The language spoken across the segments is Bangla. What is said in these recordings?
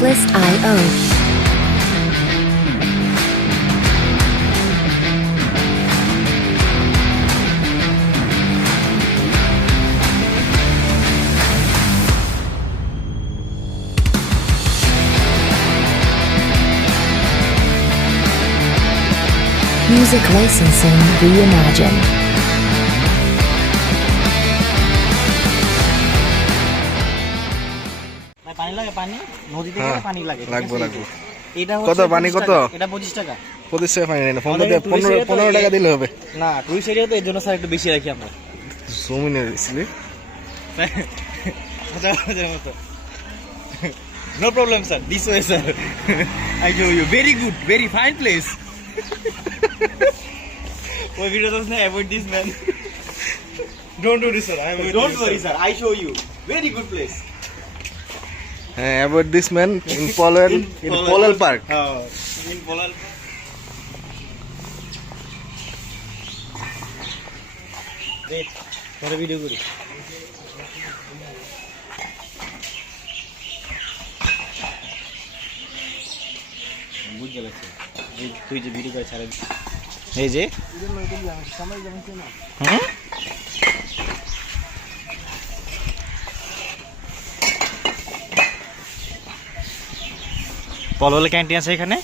sohelrana.ius. Music licensing reimagined. পানি লাগে, পানি নদী থেকে পানি লাগে, লাগবে লাগবে। এটা কত পানি কত? এটা 25 টাকা। 25 টাকা পানি না, 15 টাকা দিলে হবে না। টুরিস্ট এরিয়া তো এর জন্য স্যার একটু বেশি রাখি আমরা। জমিনে দিছিলি no problem sir, this way sir, I show you very good, very fine place. ওই ভিডিও দোস না, avoid this man, don't do this sir, don't worry sir, I show you very good place. Avoid this man in Palel park. হ্যাঁ, ইন পলাল। রে পরে ভিডিও করি। বুঝতে লাগছে তুই যে ভিডিও করে ছাড়া, এই যে পললে ক্যান্টিন আছে এখানে,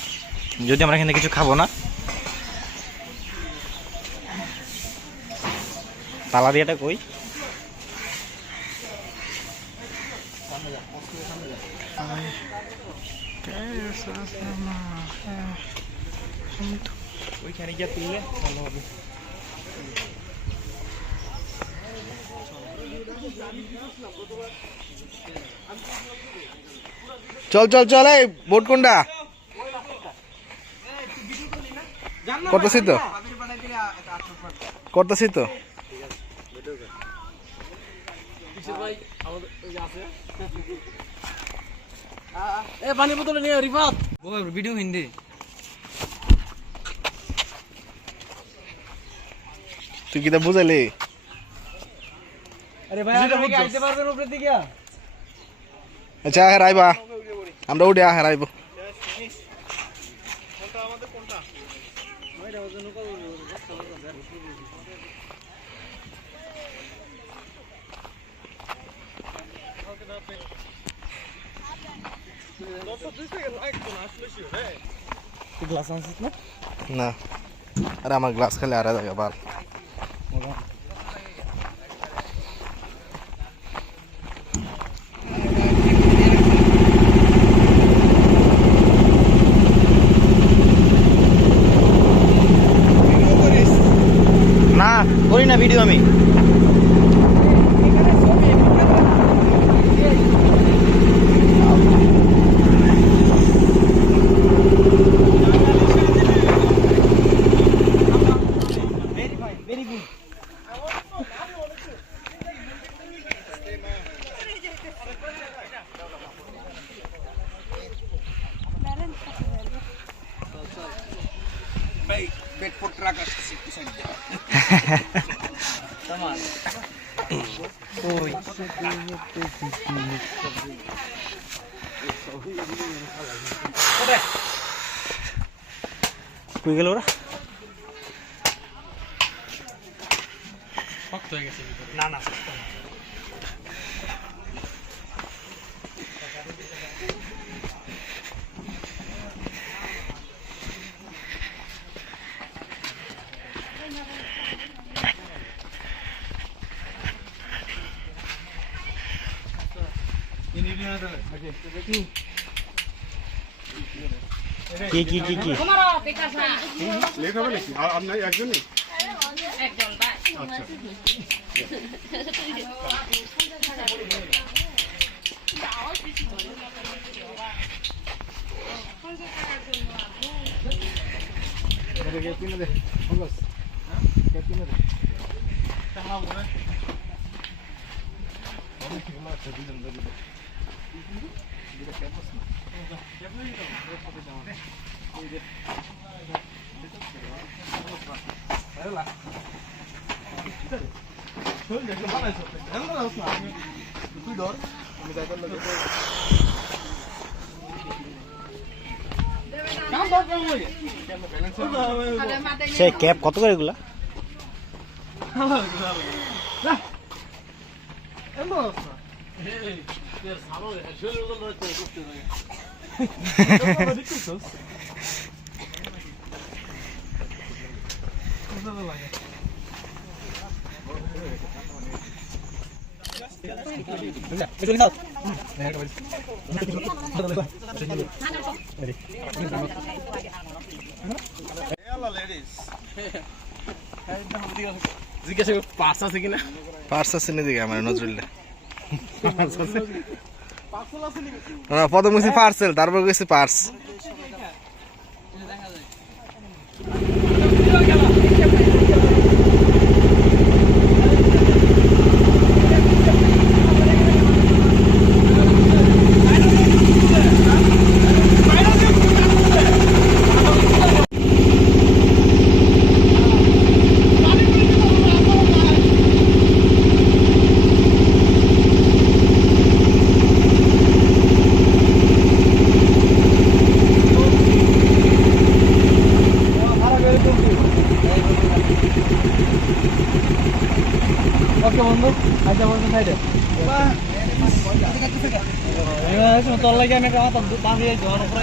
যদি আমরা এখানে কিছু খাবো না। তালা দিয়েটা কই? ওইখানে গিয়ে তুললে ভালো হবে। চল চল চল, এই বোট কোনটা? করতেছি তো, করতেছি তো। পানি বোতল নিয়ে রিফাত ভিডিও হিন্দি। তুই কিটা বুঝাইলি? আরে ভাই আপনি কি আইতে পারবেন উপরে দিকে? আচ্ছা আহে রাইবা, আমরা উঠে আহে রাইব। গ্লাস আনছিস না? না, আরে আমার গ্লাস খালি আর জায়গা বাল। না করি না ভিডিও আমি। কই গেল ওরা? শক্ত হয়ে গেছে না না শক্ত না। কি কি কি কি লেট হবে নাকি? আপনার একজনই? একজন ভাই। আচ্ছা। তুই ধর, আমি সে ক্যাপ কত করে এগুলা? পার্স আছে নাকি আমার নজরুল্লাহ? প্রথম গেছি পার্সেল, তারপর গেছি পার্স। ওকে বন্ধু, আচ্ছা বন্ধু সাইডে তোর লাগে আমি একটা মাথা বাঁধিয়ে জোয়ার উপরে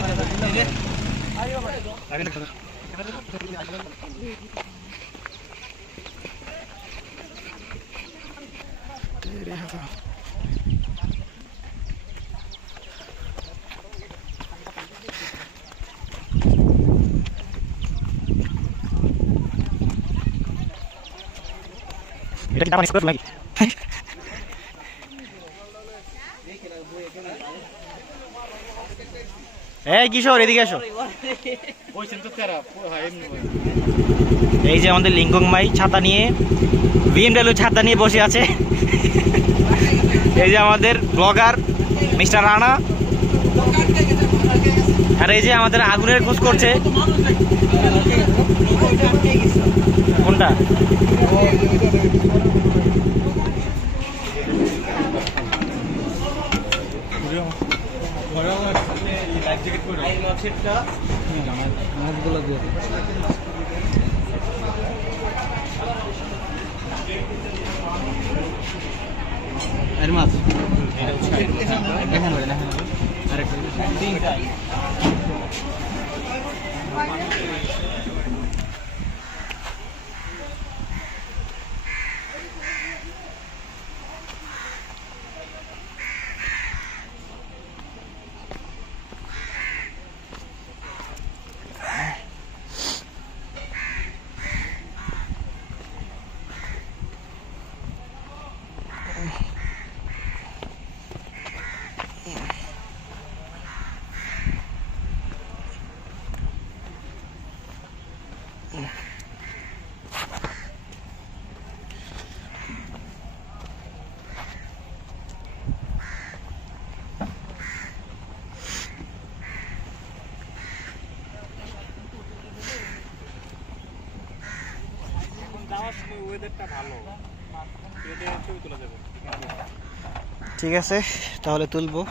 এটা কি দাম স্কোয়ার নাকি? এই কিশোর এদিকে আসো। এই যে আমাদের লিঙ্গং মাই ছাতা নিয়ে, বিএমডব্লিউ ছাতা নিয়ে বসে আছে। এই যে আমাদের ব্লগার মিস্টার রানা, আর এই যে আমাদের আগুনের খোঁজ করছে। কোনটা? ঠিক আছে, তাহলে তুলবো।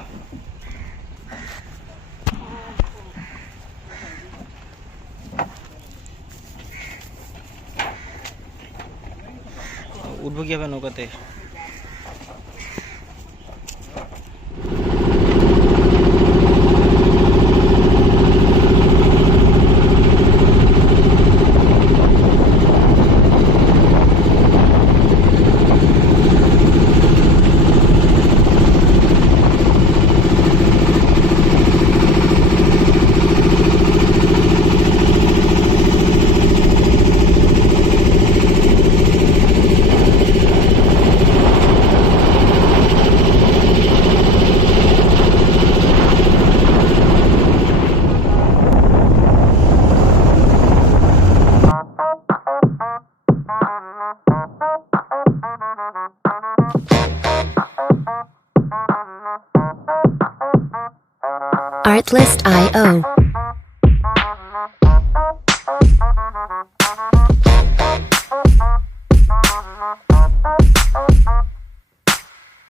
উঠবো কিভাবে নৌকাতে? Artlist.io